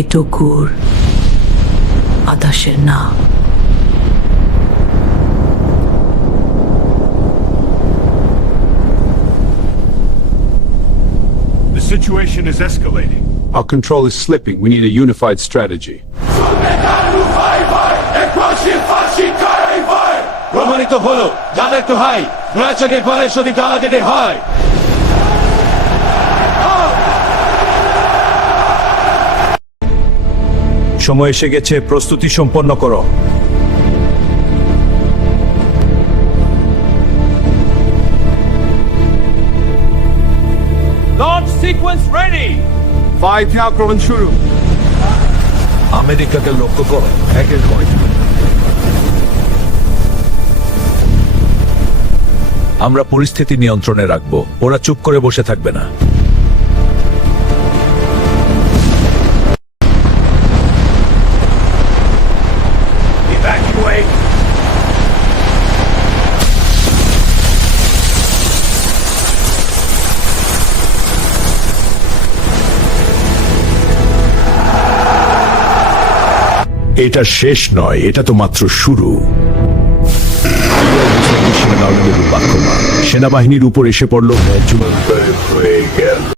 এটুকুর আদাসের না। The situation is escalating. Our control is slipping. We need a unified strategy. প্রমাণিত হলো যাদের তো হাই নয়াচকের পরে যদি গালা কেটে হয় সময় এসে গেছে, প্রস্তুতি সম্পন্ন করো। Launch sequence ready. Five আক্রমণ শুরু। আমেরিকাকে লক্ষ্য করো, একের পয়েন্ট। আমরা পরিস্থিতি নিয়ন্ত্রণে রাখবো, ওরা চুপ করে বসে থাকবে না। Evacuate. এটা শেষ নয়, এটা তো মাত্র শুরু। সেনাবাহিনীর উপর এসে পড়ল।